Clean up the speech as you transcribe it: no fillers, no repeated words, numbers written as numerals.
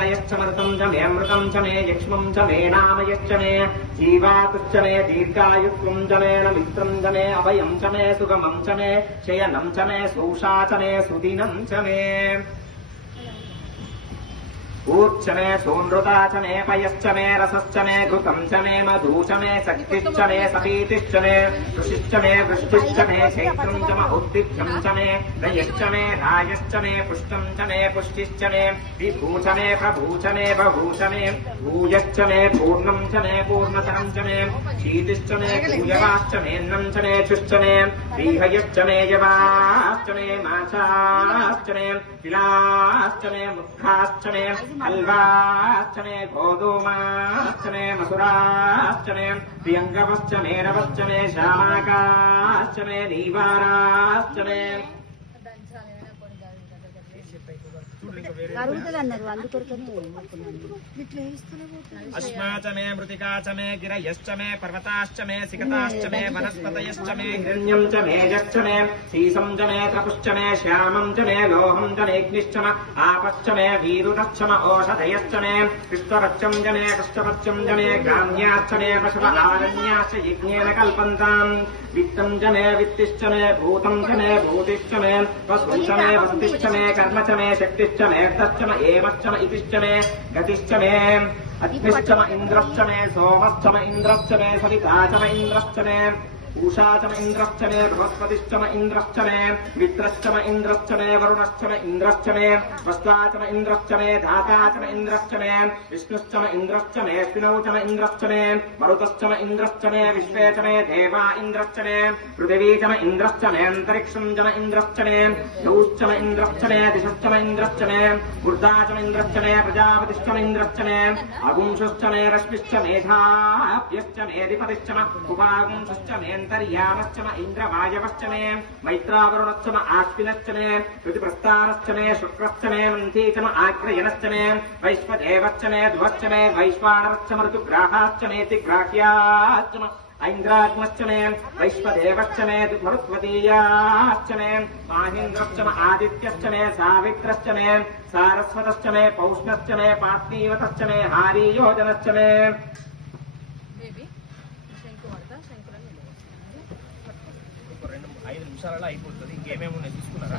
लयश्च मरुतं च मे अमृतं च मे यक्ष्मं च मे नामयश्च मे जीवातुश्च मे दीर्घायुत्वं च मे मित्रं च मे अभयं च मे सुगमं च मे शयनं च मे सौषा च मे सुदिनं च मे ऊर्चमे सोनृताचमे पयश्चमे रसश्चमे घृतंचमे मधुचमे शक्तिश्चमे सतीतिश्चमे ऋषिश्चमे वृष्टिश्चमे चैत्रंचम उद्दित्यंचमे दयश्चमे रायश्चमे पुष्टंचमे पुष्टिश्चमे विभूचमे प्रभूचमे बभूचमे भूयश्चमे पूर्णंचमे पूर्णतरंचमे शीतिश्चमे पूयवाश्चमेन्नंचमे चुश्चमे व्रीहयश्चमे यवाश्चमे माचाश्चमे तिलाश्चमे मुद्धाश्चमे हल्वाश्चमे गोधूमाश्चमे मसुराश्चमे प्रियंगवश्चमे नवश्चमे श्यामाकाश्चमे नीवाराश्चमे अस्माचमे मृतिकाचमे गिरयश्चमे पर्वताश्चमे सिकताश्चमे वनस्पतयश्चमे हिरण्यं च मे यश्चमे शीसं च मे तपुश्चमे श्यामं च मे लोहं च मेऽग्निश्चम आपश्चमे वीरुतश्चम ओषधयश्चमे कृष्णवच्चं च मे कृष्णवच्चं च मे ग्राम्याश्चमे पशव आरण्याश्च यज्ञेन कल्पन्ताम् वित्तं च मे वित्तिश्च मे भूतं च मे भूतिश्च मे वस्तुं च मे वस्तिश्च मे कर्म च मे शक्तिश्च मे तच्च मे एवश्च मे इतिश्च मे गतिश्च मे अग्निश्च मे इन्द्रश्च मे सोमश्च मे इन्द्रश्च मे सविता च मे इन्द्रश्च मे उषा च मे इन्द्रश्च मे बृहस्पतिश्च मे इन्द्रश्च मे मित्रश्च मे इन्द्रश्च मे वरुणश्च मे इन्द्रश्च मे वस्ता च मे इन्द्रश्च मे धाता च मे इन्द्रश्च मे विष्णुश्च मे इन्द्रश्च मे पिनौ च मे इन्द्रश्च मे मरुतश्च मे इन्द्रश्च मे विश्वे च मे देवा इन्द्रश्च मे पृथिवी च मे इन्द्रश्च मे अन्तरिक्षं च मे इन्द्रश्च मे यौश्च मे इन्द्रश्च मे दिशश्च मे इन्द्रश्च मे ऊर्धा च मे इन्द्रश्च मे प्रजापतिश्च मे इन्द्रश्च मे अगुंशश्च मे रश्मिश्च मेधाभ्यश्च मे अधिपतिश्च मे उपागुंशश्च मे अंतर्यामश्च मे इंद्रवायवश्च मे मैत्रावरुणश्च मे आश्विनश्च मे ऋतुप्रस्थानश्च मे शुक्रश्च मे मन्थी च मे आग्रयणश्च मे वैश्वदेवश्च मे ध्रुवश्च मे वैश्वानरश्च मे ऋतुग्राहाश्च मे तिग्राह्याश्च मे ऐन्द्राग्नश्च मे वैश्वदेवश्च मे मरुत्वतीयाश्च मे माहेन्द्रश्च मे आदित्यश्च मे सावित्रश्च मे सारस्वतश्च मे पौष्णश्च मे पार्थिवतश्च मे हारीयोजनश्च मे 5 నిమిషాలలో అయిపోతుంది. ఇంకేమేమి ఉన్నాయి తీసుకున్నారా?